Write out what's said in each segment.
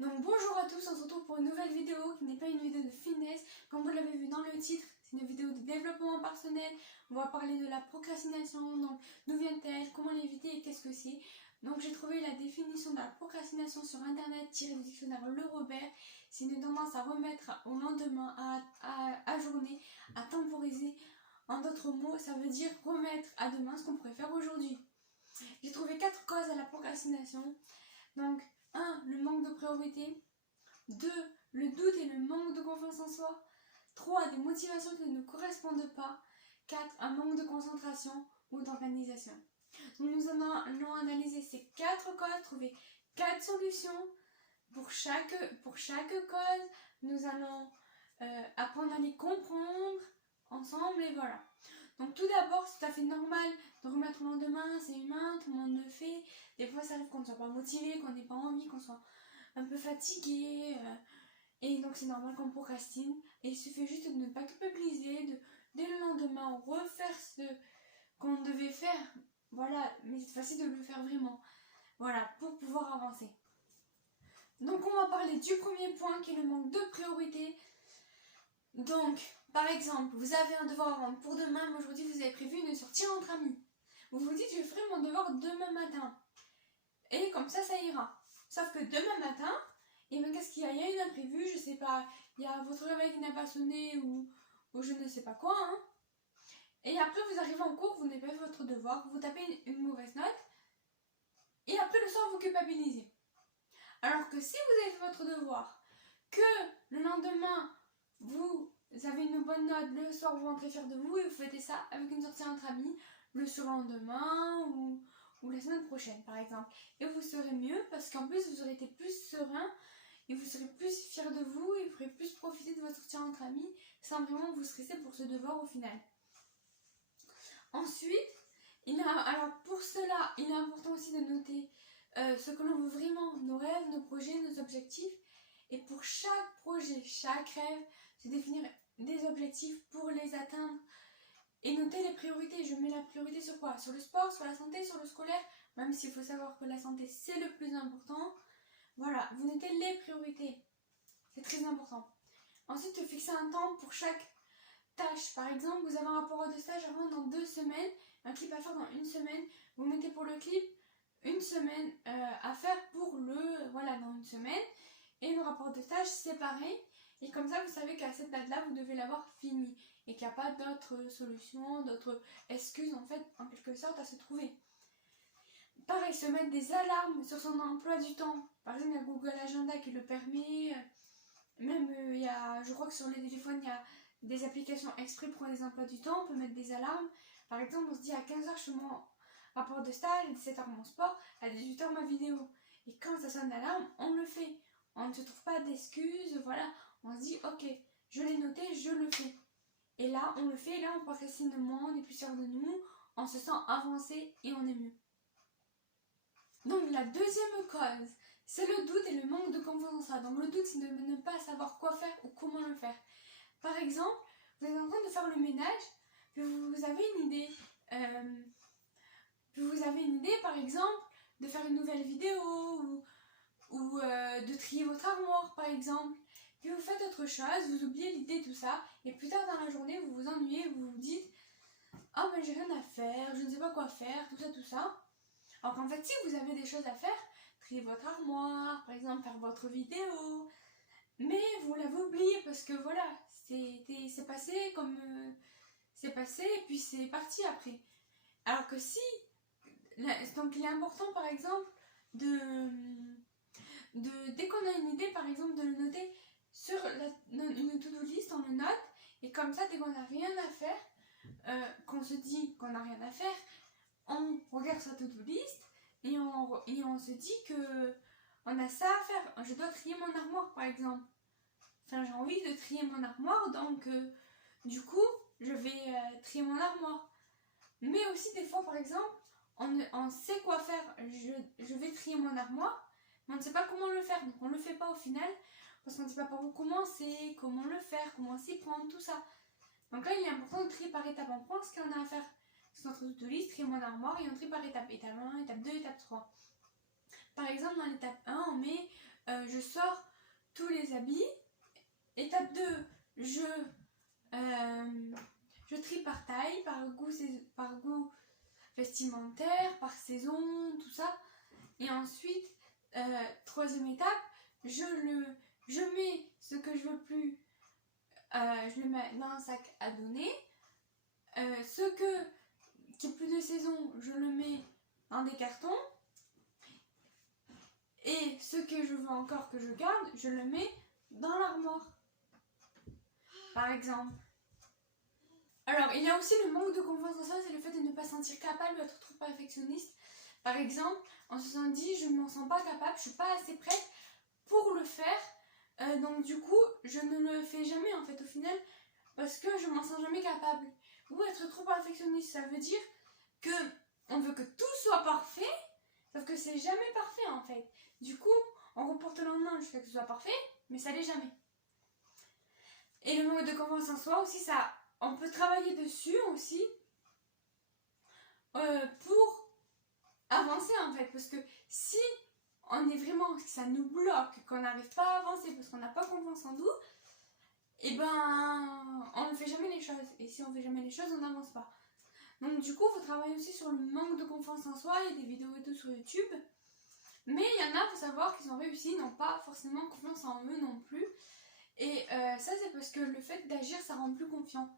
Donc bonjour à tous, on se retrouve pour une nouvelle vidéo qui n'est pas une vidéo de fitness. Comme vous l'avez vu dans le titre, c'est une vidéo de développement personnel. On va parler de la procrastination, donc d'où vient-elle, comment l'éviter et qu'est-ce que c'est. Donc j'ai trouvé la définition de la procrastination sur internet tirée du dictionnaire Le Robert. C'est une tendance à remettre au lendemain, à journée, à temporiser. En d'autres mots, ça veut dire remettre à demain ce qu'on pourrait faire aujourd'hui. J'ai trouvé 4 causes à la procrastination. Donc 1. Le manque de priorité. 2. Le doute et le manque de confiance en soi. 3. Des motivations qui ne nous correspondent pas. 4. Un manque de concentration ou d'organisation. Donc nous allons analyser ces 4 causes, trouver 4 solutions pour chaque cause. Nous allons apprendre à les comprendre ensemble et voilà. Donc tout d'abord, c'est tout à fait normal de remettre au lendemain, c'est humain, tout le monde le fait. Des fois ça arrive qu'on ne soit pas motivé, qu'on n'ait pas envie, qu'on soit un peu fatigué. Et donc c'est normal qu'on procrastine. Et il suffit juste de ne pas culpabiliser, dès le lendemain refaire ce qu'on devait faire. Voilà, mais c'est facile de le faire vraiment. Voilà, pour pouvoir avancer. Donc on va parler du premier point qui est le manque de priorité. Donc, par exemple, vous avez un devoir à rendre pour demain, mais aujourd'hui vous avez prévu une sortie entre amis. Vous vous dites, je ferai mon devoir demain matin. Et comme ça ira. Sauf que demain matin, et bien qu'est-ce qu'il y a? Il y a une imprévue, je sais pas, il y a votre réveil qui n'a pas sonné ou je ne sais pas quoi. Hein. Et après vous arrivez en cours, vous n'avez pas fait votre devoir, vous tapez une mauvaise note. Et après le soir vous culpabilisez. Alors que si vous avez fait votre devoir, que le lendemain vous avez une bonne note, le soir vous rentrez fier de vous et vous faites ça avec une sortie entre amis le surlendemain ou la semaine prochaine par exemple. Et vous serez mieux parce qu'en plus vous aurez été plus serein et vous serez plus fier de vous et vous pourrez plus profiter de votre sortie entre amis sans vraiment vous stresser pour ce devoir au final. Ensuite, alors pour cela, il est important aussi de noter ce que l'on veut vraiment, nos rêves, nos projets, nos objectifs. Et pour chaque projet, chaque rêve, se définir des objectifs pour les atteindre. Et noter les priorités. Je mets la priorité sur quoi? Sur le sport, sur la santé, sur le scolaire. Même s'il faut savoir que la santé, c'est le plus important. Voilà, vous notez les priorités. C'est très important. Ensuite, fixez un temps pour chaque tâche. Par exemple, vous avez un rapport de stage à rendre dans 2 semaines, un clip à faire dans 1 semaine. Vous mettez pour le clip 1 semaine à faire pour dans 1 semaine. Et le rapport de stage séparé. Et comme ça, vous savez qu'à cette date-là, vous devez l'avoir fini. Et qu'il n'y a pas d'autres solutions, d'autres excuses, en fait, en quelque sorte, à se trouver. Pareil, se mettre des alarmes sur son emploi du temps. Par exemple, il y a Google Agenda qui le permet. Même, je crois que sur les téléphones, il y a des applications exprès pour les emplois du temps. On peut mettre des alarmes. Par exemple, on se dit à 15h, je fais mon rapport de stage, à 17h, mon sport, à 18h, ma vidéo. Et quand ça sonne l'alarme, on le fait. On ne se trouve pas d'excuses, voilà. On se dit, ok, je l'ai noté, je le fais. Et là, on le fait, et là, on procrastine moins, on est plus sûr de nous, on se sent avancé et on est mieux. Donc, la deuxième cause, c'est le doute et le manque de confiance en soi. Donc, le doute, c'est de ne pas savoir quoi faire ou comment le faire. Par exemple, vous êtes en train de faire le ménage, puis vous avez une idée. Par exemple, de faire une nouvelle vidéo ou de trier votre armoire, par exemple. Puis vous faites autre chose, vous oubliez l'idée, tout ça, et plus tard dans la journée, vous vous ennuyez, vous vous dites « Ah ben j'ai rien à faire, je ne sais pas quoi faire, tout ça. » Alors qu'en fait, si vous avez des choses à faire, trier votre armoire, par exemple, faire votre vidéo, mais vous l'avez oublié parce que voilà, c'est passé comme c'est passé et puis c'est parti après. Alors que si, donc il est important par exemple dès qu'on a une idée, par exemple, de le noter sur une to-do list, on le note, et comme ça, dès qu'on n'a rien à faire, qu'on se dit qu'on n'a rien à faire, on regarde sa to-do list et on se dit que on a ça à faire. Je dois trier mon armoire, par exemple. Enfin, j'ai envie de trier mon armoire, donc du coup, je vais trier mon armoire. Mais aussi, des fois, par exemple, on sait quoi faire. Je vais trier mon armoire, mais on ne sait pas comment le faire, donc on ne le fait pas au final, parce qu'on ne sait pas par où commencer, comment le faire, comment s'y prendre, tout ça. Donc là, il est important de trier par étape. On prend ce qu'on a à faire sur notre to-do list, trier mon armoire, et on trie par étape. Étape 1, étape 2, étape 3. Par exemple, dans l'étape 1, on met je sors tous les habits. Étape 2, je trie par taille, par goût vestimentaire, par saison, tout ça. Et ensuite, troisième étape, je mets ce que je veux plus, je le mets dans un sac à donner. Ce qui est plus de saison, je le mets dans des cartons. Et ce que je veux encore que je garde, je le mets dans l'armoire. Par exemple. Alors, il y a aussi le manque de confiance en soi, c'est le fait de ne pas se sentir capable d'être trop perfectionniste. Par exemple, en se sentant dit, je ne m'en sens pas capable, je ne suis pas assez prête pour le faire. Donc du coup, je ne le fais jamais en fait au final, parce que je ne m'en sens jamais capable. Ou être trop perfectionniste, ça veut dire que on veut que tout soit parfait, sauf que c'est jamais parfait en fait. Du coup, on reporte le lendemain jusqu'à ce que ce soit parfait, mais ça l'est jamais. Et le manque de confiance en soi aussi, ça, on peut travailler dessus aussi pour avancer en fait. Parce que si on est vraiment, ça nous bloque, qu'on n'arrive pas à avancer parce qu'on n'a pas confiance en nous, et ben on ne fait jamais les choses. Et si on ne fait jamais les choses, on n'avance pas. Donc du coup, il faut travailler aussi sur le manque de confiance en soi. Il y a des vidéos et tout sur YouTube. Mais il y en a, il faut savoir qu'ils ont réussi, n'ont pas forcément confiance en eux non plus. Et ça, c'est parce que le fait d'agir, ça rend plus confiant.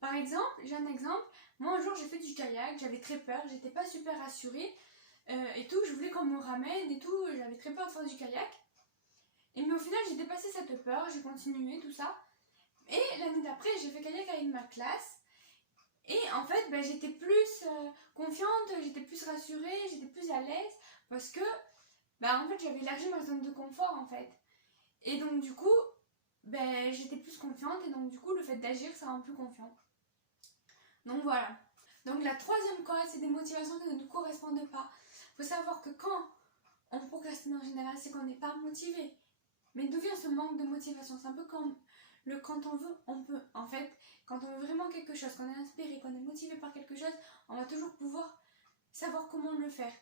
Par exemple, j'ai un exemple. Moi, un jour, j'ai fait du kayak. J'avais très peur. J'étais pas super rassurée. Et tout. Je voulais qu'on me ramène et tout. J'avais très peur de faire du kayak. Mais au final, j'ai dépassé cette peur. J'ai continué, tout ça. Et l'année d'après, j'ai fait kayak avec ma classe. Et en fait, j'étais plus confiante. J'étais plus rassurée. J'étais plus à l'aise. Parce que, en fait, j'avais élargi ma zone de confort, en fait. Et donc, du coup, j'étais plus confiante et donc du coup le fait d'agir ça rend plus confiant. Donc voilà. Donc la troisième cause, c'est des motivations qui ne nous correspondent pas. Il faut savoir que quand on procrastine en général, c'est qu'on n'est pas motivé. Mais d'où vient ce manque de motivation? C'est un peu comme quand on veut, on peut. En fait, quand on veut vraiment quelque chose, qu'on est inspiré, qu'on est motivé par quelque chose, on va toujours pouvoir savoir comment le faire.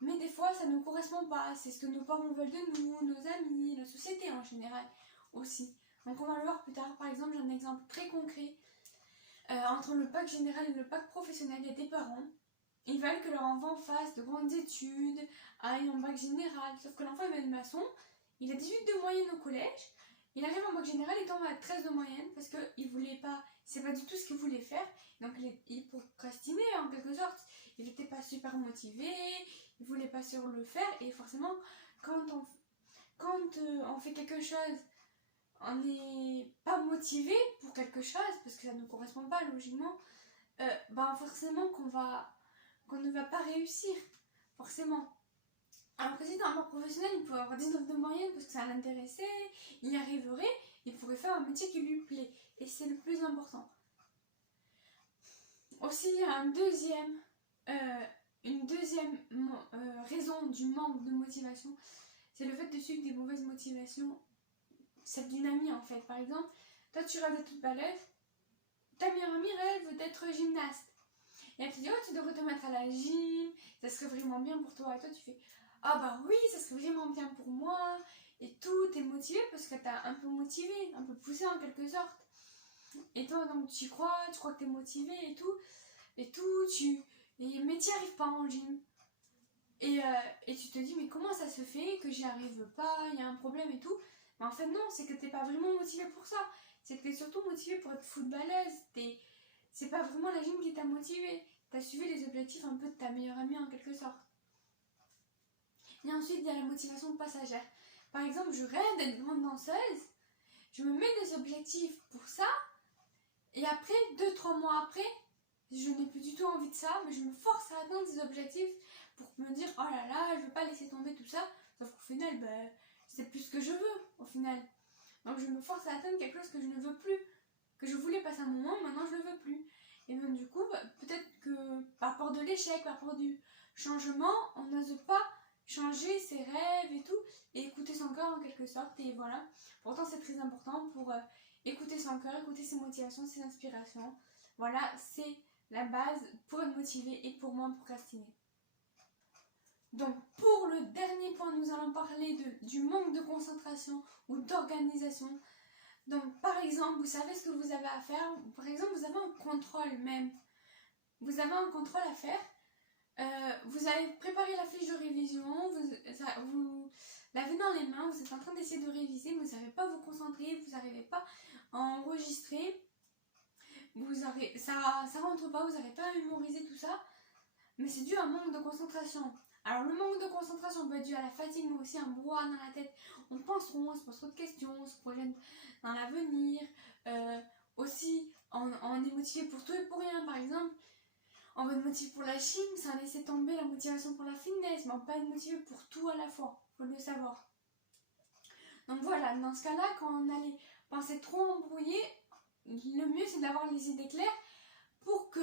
Mais des fois, ça ne nous correspond pas. C'est ce que nos parents veulent de nous, nos amis, la société en général aussi. Donc on va le voir plus tard. Par exemple, j'ai un exemple très concret. Entre le bac général et le bac professionnel, il y a des parents. Ils veulent que leur enfant fasse de grandes études, aille en bac général. Sauf que l'enfant est maçon, il a 18 de moyenne au collège. Il arrive en bac général, il tombe à 13 de moyenne parce qu'il voulait pas, c'est pas du tout ce qu'il voulait faire. Donc il procrastinait en quelque sorte. Il n'était pas super motivé, il voulait pas sur le faire. Et forcément, quand on fait quelque chose, on n'est pas motivé pour quelque chose parce que ça ne nous correspond pas logiquement, forcément qu'on ne va pas réussir, forcément. Alors que si dans un bac professionnel, il pourrait avoir 19 de moyenne parce que ça l'intéressait, il y arriverait, il pourrait faire un métier qui lui plaît. Et c'est le plus important. Aussi, il y a une deuxième raison du manque de motivation, c'est le fait de suivre des mauvaises motivations. Celle d'une amie en fait. Par exemple, toi tu rêves d'être toute balèze, ta meilleure amie rêve d'être gymnaste. Et elle te dit, oh tu devrais te mettre à la gym, ça serait vraiment bien pour toi. Et toi tu fais, ah bah oui, ça serait vraiment bien pour moi. Et tout, t'es motivé parce que t'as un peu motivé, un peu poussé en quelque sorte. Et toi donc tu crois que t'es motivé et tout, mais t'y arrives pas en gym. Et tu te dis, mais comment ça se fait que j'y arrive pas, il y a un problème et tout. Mais en fait non, c'est que t'es pas vraiment motivé pour ça. C'est que t'es surtout motivé pour être footballeuse. C'est pas vraiment la gym qui t'a motivé. T'as suivi les objectifs un peu de ta meilleure amie en quelque sorte. Et ensuite, il y a la motivation passagère. Par exemple, je rêve d'être grande danseuse. Je me mets des objectifs pour ça. Et après, 2-3 mois après, je n'ai plus du tout envie de ça. Mais je me force à atteindre ces objectifs pour me dire, oh là là, je veux pas laisser tomber tout ça. Sauf qu'au final, c'est plus ce que je veux au final. Donc je me force à atteindre quelque chose que je ne veux plus, que je voulais passer un moment, maintenant je ne le veux plus. Et même du coup, peut-être que par rapport de l'échec, par rapport du changement, on n'ose pas changer ses rêves et tout, et écouter son cœur en quelque sorte. Et voilà, pourtant c'est très important pour écouter son cœur, écouter ses motivations, ses inspirations. Voilà, c'est la base pour être motivé et pour moins procrastiner. Donc pour le dernier point, nous allons parler du manque de concentration ou d'organisation. Donc par exemple, vous savez ce que vous avez à faire. Par exemple, vous avez un contrôle même. Vous avez un contrôle à faire. Vous avez préparé la fiche de révision, vous l'avez dans les mains, vous êtes en train d'essayer de réviser, mais vous n'arrivez pas à vous concentrer, vous n'arrivez pas à enregistrer, ça rentre pas, vous n'arrivez pas à mémoriser tout ça, mais c'est dû à un manque de concentration. Alors le manque de concentration peut être dû à la fatigue, mais aussi à un brouhaha dans la tête. On pense trop, on se pose trop de questions, on se projette dans l'avenir. Aussi, on est motivé pour tout et pour rien, par exemple. On va être motivé pour la Chine, ça a laissé tomber la motivation pour la fitness, mais on peut être motivé pour tout à la fois, il faut le savoir. Donc voilà, dans ce cas-là, quand on allait penser trop embrouillé, le mieux c'est d'avoir les idées claires pour qu'on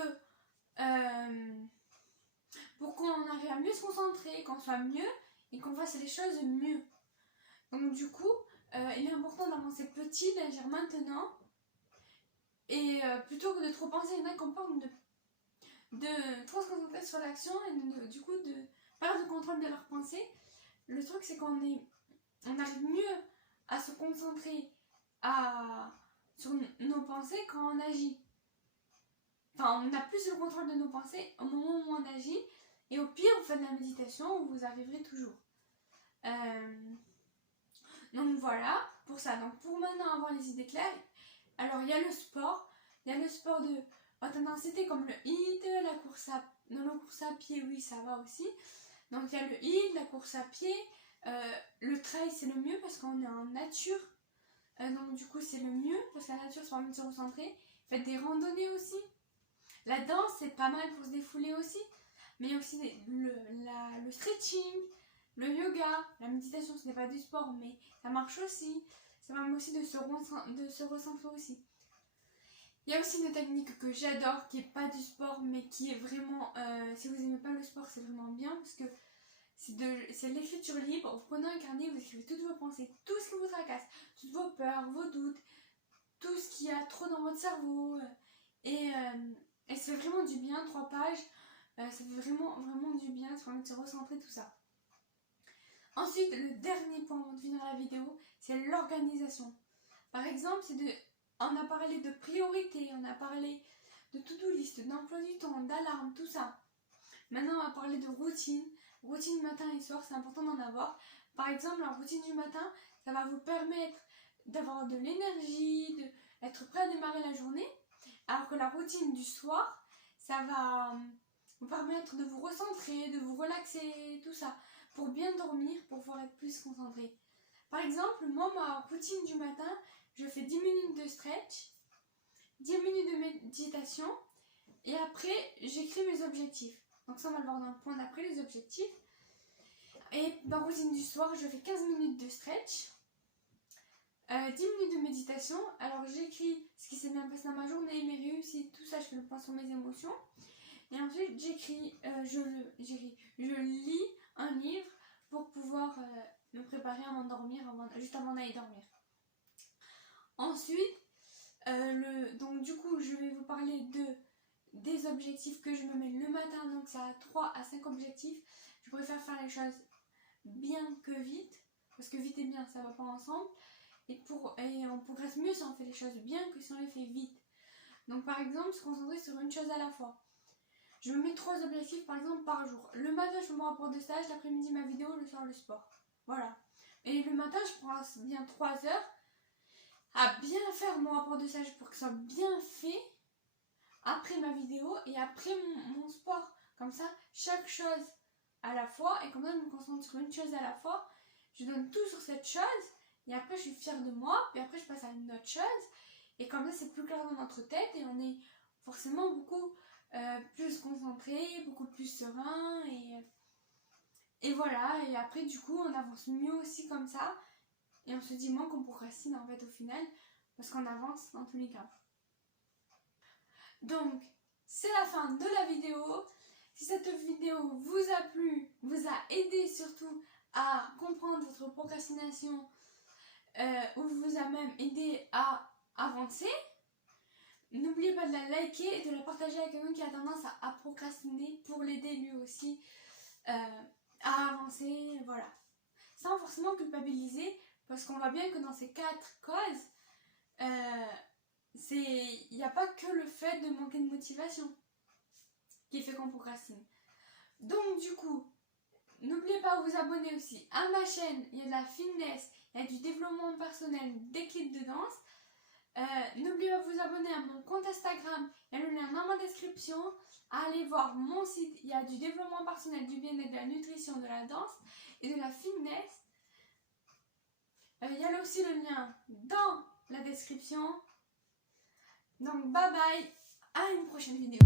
arrive à mieux se concentrer, qu'on soit mieux et qu'on fasse les choses mieux. Donc du coup, il est important d'avancer petit, d'agir maintenant, et plutôt que de trop penser, il y en a qui ont peur de trop se concentrer sur l'action et du coup de perdre le contrôle de leurs pensées. Le truc c'est qu'on arrive mieux à se concentrer sur nos pensées quand on agit. Enfin, on a plus le contrôle de nos pensées au moment où on agit, et au pire vous faites de la méditation où vous arriverez toujours. Donc voilà pour ça. Donc pour maintenant avoir les idées claires, alors il y a le sport de haute intensité comme le HIIT, la course à pied, oui ça va aussi. Donc il y a le HIIT, la course à pied, le trail c'est le mieux parce qu'on est en nature, donc du coup c'est le mieux parce que la nature ça permet de se recentrer. Faites des randonnées aussi. La danse c'est pas mal pour se défouler aussi, mais il y a aussi le stretching, le yoga, la méditation ce n'est pas du sport mais ça marche aussi, ça permet aussi de se recentrer aussi. Il y a aussi une technique que j'adore, qui n'est pas du sport, mais qui est vraiment, si vous n'aimez pas le sport, c'est vraiment bien, parce que c'est l'écriture libre. Vous prenez un carnet, vous écrivez toutes vos pensées, tout ce qui vous tracasse, toutes vos peurs, vos doutes, tout ce qu'il y a trop dans votre cerveau. Et ça fait vraiment du bien, 3 pages, ça fait vraiment, vraiment du bien, ça permet de se recentrer, tout ça. Ensuite, le dernier point avant de finir la vidéo, c'est l'organisation. Par exemple, on a parlé de priorité, on a parlé de to-do list, d'emploi du temps, d'alarme, tout ça. Maintenant, on va parler de routine. Routine matin et soir, c'est important d'en avoir. Par exemple, la routine du matin, ça va vous permettre d'avoir de l'énergie, d'être prêt à démarrer la journée. Alors que la routine du soir, ça va vous permettre de vous recentrer, de vous relaxer, tout ça. Pour bien dormir, pour pouvoir être plus concentré. Par exemple, moi, ma routine du matin, je fais 10 minutes de stretch, 10 minutes de méditation, et après, j'écris mes objectifs. Donc ça, on va le voir dans le point d'après, les objectifs. Et ma routine du soir, je fais 15 minutes de stretch, 10 minutes de méditation. Alors j'écris ce qui s'est bien passé dans ma journée, mes réussites, tout ça, je fais le point sur mes émotions. Et ensuite, je lis un livre pour pouvoir me préparer à m'endormir, juste avant d'aller dormir. Ensuite, donc du coup, je vais vous parler des objectifs que je me mets le matin. Donc ça a 3 à 5 objectifs. Je préfère faire les choses bien que vite, parce que vite et bien, ça va pas ensemble. Et on progresse mieux si on fait les choses bien que si on les fait vite. Donc par exemple, se concentrer sur une chose à la fois. Je me mets 3 objectifs par exemple par jour. Le matin, je fais mon rapport de stage, l'après-midi ma vidéo, le soir le sport. Voilà. Et le matin, je prends bien 3 heures à bien faire mon rapport de stage pour que ce soit bien fait après ma vidéo et après mon sport. Comme ça, chaque chose à la fois, et comme ça, je me concentre sur une chose à la fois. Je donne tout sur cette chose et après, je suis fière de moi. Puis après, je passe à une autre chose. Et comme ça, c'est plus clair dans notre tête et on est forcément beaucoup plus concentré, beaucoup plus serein. Et voilà. Et après, du coup, on avance mieux aussi comme ça. Et on se dit moins qu'on procrastine en fait au final, parce qu'on avance dans tous les cas. Donc, c'est la fin de la vidéo. Si cette vidéo vous a plu, vous a aidé surtout à comprendre votre procrastination, ou vous a même aidé à avancer, n'oubliez pas de la liker et de la partager avec quelqu'un qui a tendance à procrastiner pour l'aider lui aussi à avancer, voilà. Sans forcément culpabiliser, parce qu'on voit bien que dans ces 4 causes, il n'y a pas que le fait de manquer de motivation qui fait qu'on procrastine. Donc du coup, n'oubliez pas de vous abonner aussi à ma chaîne, il y a de la fitness, il y a du développement personnel, des clips de danse. N'oubliez pas de vous abonner à mon compte Instagram, il y a le lien dans ma description. Allez voir mon site, il y a du développement personnel, du bien-être, de la nutrition, de la danse et de la fitness. Il y a aussi le lien dans la description. Donc bye bye, à une prochaine vidéo.